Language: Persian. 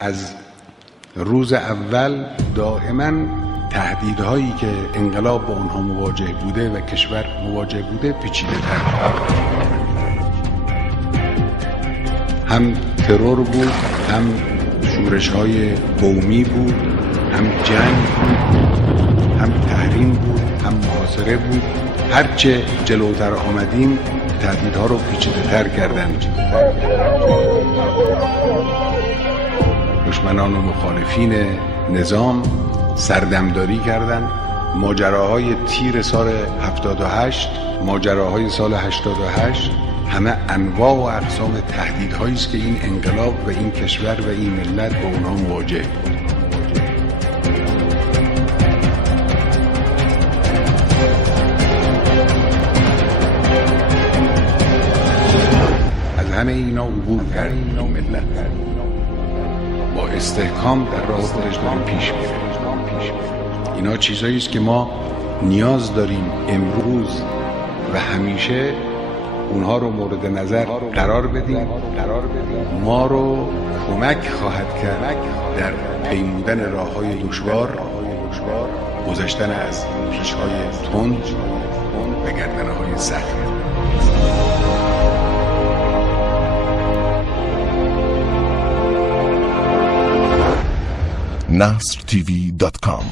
از روز اول دائما تهدیدهایی که انقلاب با اونها مواجه بوده و کشور مواجه بوده پیچیده تر، هم ترور بود، هم شورش‌های قومی بود، هم جنگ بود، هم تحریم بود، هم محاصره بود. هرچه جلوتر آمدیم تهدیدها رو پیچیده تر کردن. دشمنان و مخالفین نظام سردمداری کردند. ماجراهای تیر سال 78، ماجراهای سال 88 همه انواع و اقسام تهدیدهایی است که این انقلاب و این کشور و این ملت با اونها مواجه بود. از همه اینا عبور کردیم، اینا ملت با استحکام در راه خودش داریم پیش میره. اینا چیزایی است که ما نیاز داریم امروز و همیشه اونها رو مورد نظر قرار بدیم. ما رو کمک خواهد کرد در پیمودن راه‌های دشوار، گذشتن از پیچ‌های تند و گردنه‌های سخت. nasrtv.com